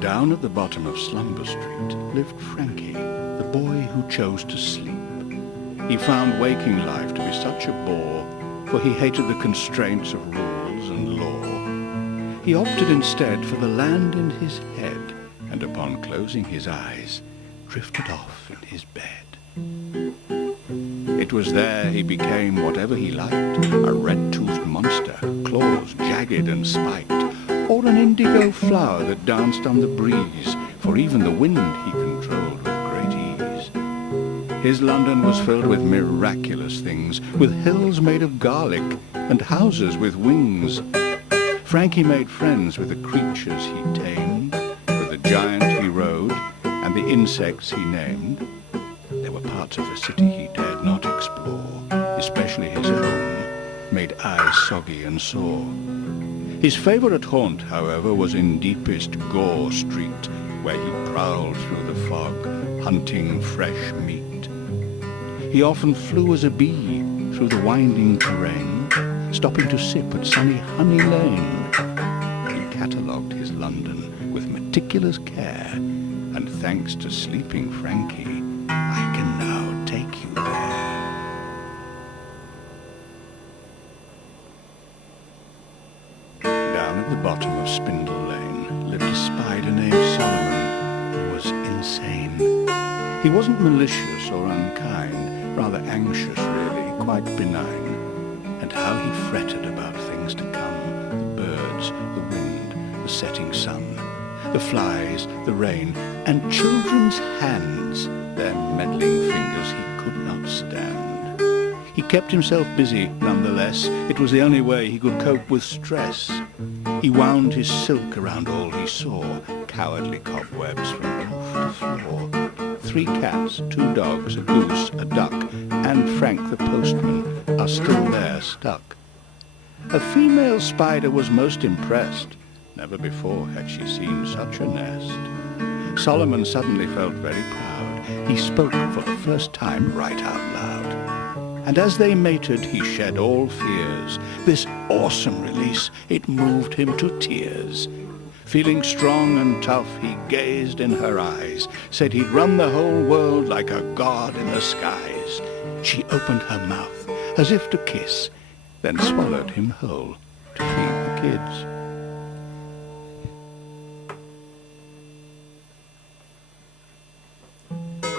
Down at the bottom of Slumber Street lived Frankie, the boy who chose to sleep. He found waking life to be such a bore, for he hated the constraints of rules and law. He opted instead for the land in his head, and upon closing his eyes, drifted off in his bed. It was there he became whatever he liked, a red-toothed monster, claws jagged and spiked, or an indigo flower that danced on the breeze, for even the wind he controlled with great ease. His London was filled with miraculous things, with hills made of garlic and houses with wings. Frankie made friends with the creatures he tamed, with the giant he rode, and the insects he named. There were parts of the city he dared not explore, especially his home, made eyes soggy and sore. His favourite haunt, however, was in deepest Gore Street, where he prowled through the fog, hunting fresh meat. He often flew as a bee through the winding terrain, stopping to sip at sunny Honey Lane. He catalogued his London with meticulous care, and thanks to sleeping Frankie, I can now take you there. Down at the bottom of Spindle Lane lived a spider named Solomon, who was insane. He wasn't malicious or unkind, rather anxious really, quite benign. And how he fretted about things to come, the birds, the wind, the setting sun, the flies, the rain, and children's hands, their meddling fingers he could not stand. He kept himself busy, nonetheless. It was the only way he could cope with stress. He wound his silk around all he saw, cowardly cobwebs from roof to floor. 3 cats, 2 dogs, a goose, a duck, and Frank the postman are still there stuck. A female spider was most impressed. Never before had she seen such a nest. Solomon suddenly felt very proud. He spoke for the first time right out loud. And as they mated, he shed all fears. This awesome release, it moved him to tears. Feeling strong and tough, he gazed in her eyes, said he'd run the whole world like a god in the skies. She opened her mouth as if to kiss, then swallowed him whole to feed the kids.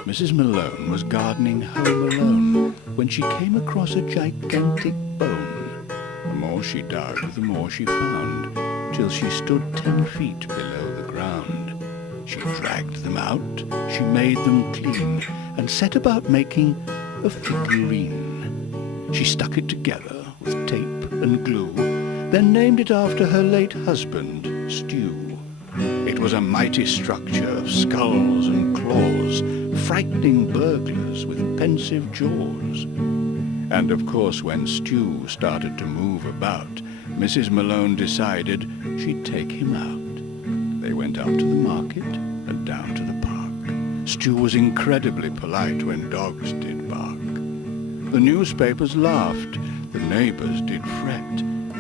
Mrs. Malone was gardening home alone when she came across a gigantic bone. The more she dug, the more she found, till she stood 10 feet below the ground. She dragged them out, she made them clean, and set about making a figurine. She stuck it together with tape and glue, then named it after her late husband, Stew. It was a mighty structure of skulls and claws, frightening burglars with pensive jaws. And of course, when Stew started to move about, Mrs. Malone decided she'd take him out. They went up to the market and down to the park. Stew was incredibly polite when dogs did bark. The newspapers laughed, the neighbors did fret,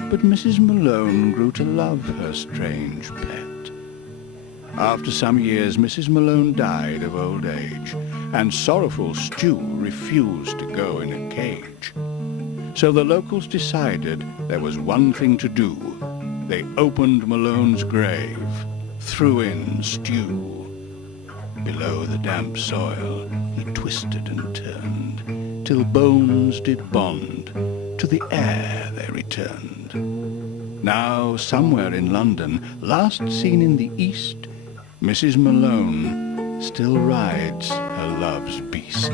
but Mrs. Malone grew to love her strange pet. After some years, Mrs. Malone died of old age, and sorrowful Stew refused to go in a cage. So the locals decided there was one thing to do. They opened Malone's grave, threw in Stew. Below the damp soil he twisted and turned, till bones did bond, to the air they returned. Now, somewhere in London, last seen in the east, Mrs. Malone still rides her love's beast.